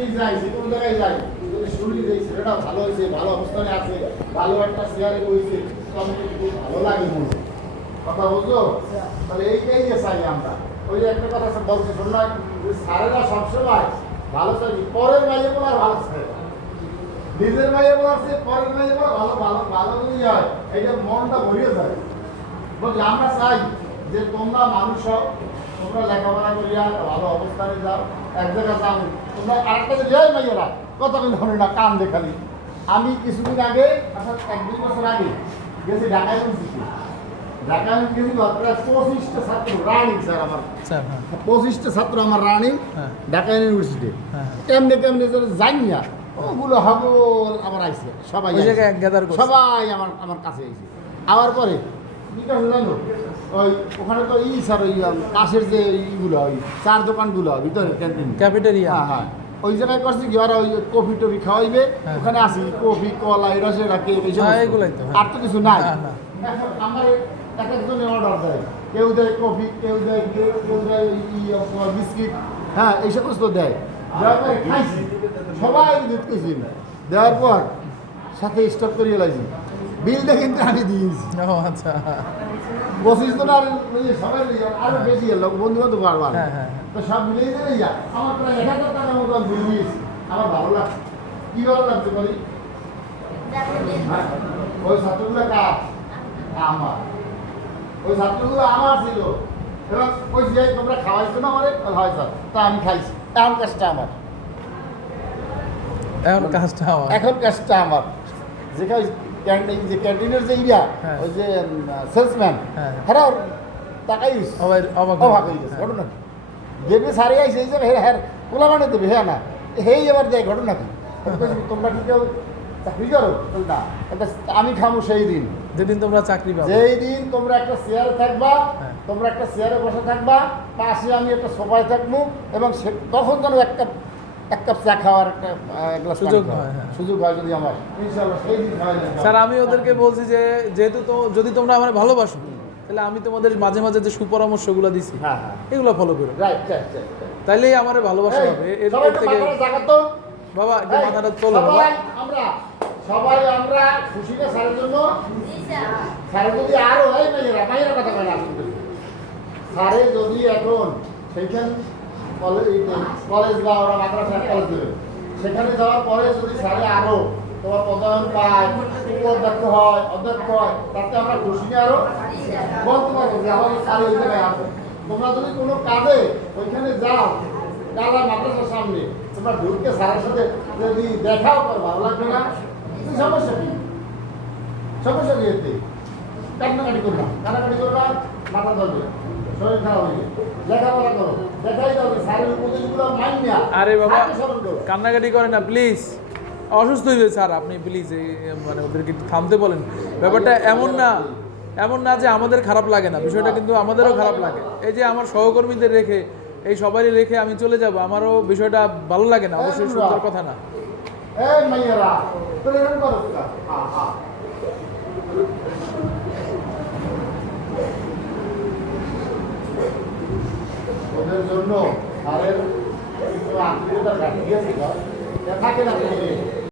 আজকেই যাই যে কোনো জায়গায় যাই যদি শুনি যে এই ছেলেটা ভালো হয়েছে ভালো অবস্থানে আছে ভালো একটা শেয়ারে হয়েছে তো আমাকে খুব ভালো লাগে মনে হয়। কথা বুঝলো? তাহলে এইটাই যে চাই আমরা। ওই যে একটা কথা বলছে শোন না, যে স্যারেরা সবসময় ভালো চাই, পরের মাইয়ে বলার ভালো চাই, নিজের মাইয়ে বলার পরের মাইয়ে বলা ভালো ভালো ভালো যদি হয় এইটা মনটা ভরিয়ে যায়। বলছি আমরা চাই যে তোমরা মানুষ হও, তোমরা লেখাপড়া করিয়া ভালো অবস্থানে যাও, এক জায়গায় যাও। তোমরা আরেকটা যে রে মাইয়েরা কথা বলি ধরে না কান দেখালি। আমি কিছুদিন আগে অর্থাৎ 1-2 বছর আগে গেছি ঢাকা ইউনিভার্সিটি। ঢাকা ইউনিভার্সিটি প্রায় 25টা ছাত্র রানিং স্যার আমার, 25টা ছাত্র আমার রানিং ঢাকা ইউনিভার্সিটি। কেমনে কেমনে জানি না ওগুলো হবো আবার আইসে সবাই সবাই আমার কাছে আইসে। আবার পরে কি কাছে জানো, ওই ওখানে তো স্যার ওই কাশের যে ইগুলো ওই চার দোকানগুলো ভিতরে ক্যান্টিন ক্যাফেটেরিয়া, হ্যাঁ ওই জায়গায় করছি কি ওরা ওই কফি টফি খাওয়াইবে, ওখানে আসি কফি কলা এটা সেটা কে আর তো কিছু নাই। আমার এক একজনে অর্ডার দেয়, কেউ দেয় কফি, কেউ দেয় বিস্কিট, হ্যাঁ এই সমস্ত দেয়। দেওয়ার পরে খাইছি সবাই দেখতেছি, দেওয়ার পর সাথে স্টপ করিয়ে লাগছি, বিলটা কিন্তু আমি দিয়েছি। আচ্ছা 25 জন আর সবাই আরো বেশি এলো বন্ধু বান্ধব বারবার, তো সব মিলেই দিলে যা আমার প্রায় 1000 টাকার মতো বিল দিয়েছি। আমার ভালো লাগছে। কি ভালো লাগছে বলি? ওই ছাত্রগুলো কাজ আমার, ওই ছাত্রগুলো আমার ছিল এবং ওই যে তোমরা খাওয়াইছো না আমার, হয় স্যার তা আমি খাইছি। এখন কাজটা আমার, এখন কাজটা আমার। যেখানে ক্যান্টিন যে ক্যান্টিনের যে ইয়া ওই যে সেলসম্যান হ্যাঁ টাকাই অভাব হয়ে গেছে। ঘটনা কি দেবে সারে আইসে এই যে হ্যাঁ কোলা মানে দেবে হ্যাঁ না হেই এবার দেয়। ঘটনা কি তোমরা কি কেউ চাকরি করো না? আমি খামো সেই দিন যেদিন তোমরা চাকরি পাবে, যেই দিন তোমরা একটা চেয়ারে থাকবা, তোমরা একটা চেয়ারে বসে থাকবা, পাশে আমি একটা সোফায় থাকবো এবং তখন যেন এক কাপ চা খাওয়ার একটা সুযোগ হয় যদি আমার, ইনশাআল্লাহ সেই দিন হয়। স্যার আমি ওদেরকে বলছি যে যেহেতু তো যদি তোমরা আমার ভালোবাসো তাহলে আমি তোমাদের মাঝে মাঝে যে সুপরামর্শগুলো দিছি এগুলো ফলো করো, তাইলেই আমার ভালোবাসা হবে। এর থেকে বাবা একটু মাথাটা তোলো বাবা। সবাই আমরা খুশি না স্যারের জন্য? স্যারের যদি আরো এই মাইয়েরা কথা বলে স্যারে যদি এখন সেইখান কলেজ বা ওরা মাদ্রাসা কলেজ দেবে, সেখানে যাওয়ার পরে যদি স্যারে আরো তোমার পদায়ন পায়, অধ্যক্ষ হয়, অধ্যক্ষ হয়, তাতে আমরা খুশি না আরো বলতে পারবো যে আমাদের স্যার ওই জায়গায় আসো। তোমরা যদি কোনো কাজে ওইখানে যাও কালা মাদ্রাসার সামনে, তোমরা ঢুকে স্যারের সাথে যদি দেখাও করো ভালো লাগবে না? সমস্যা কি? সমস্যা কি? এতে কান্নাকাটি করবা, কান্নাকাটি করবা, মাথা ধরবে, শরীর খারাপ হয়ে লেখাপড়া করো, দেখাই যাবে স্যারের উপদেশগুলো মাইন্যা। আরে বাবা কান্নাকাটি করে না প্লিজ, অসুস্থ হয়ে যাবে স্যার, আপনি প্লিজ মানে ওদেরকে একটু থামতে বলেন। ব্যাপারটা এমন না যে আমাদের খারাপ লাগে না, বিষয়টা কিন্তু আমাদেরও খারাপ লাগে। এই যে আমার সহকর্মীদের রেখে এই সবারই রেখে আমি চলে যাব, আমারও বিষয়টা ভালো লাগে না, অবশ্যই সুন্দর কথা না। এই মাইয়ারা তোর এরকম করো না, ওদের জন্য আরে আত্মীয়তা কাটিয়েছে থাকে না।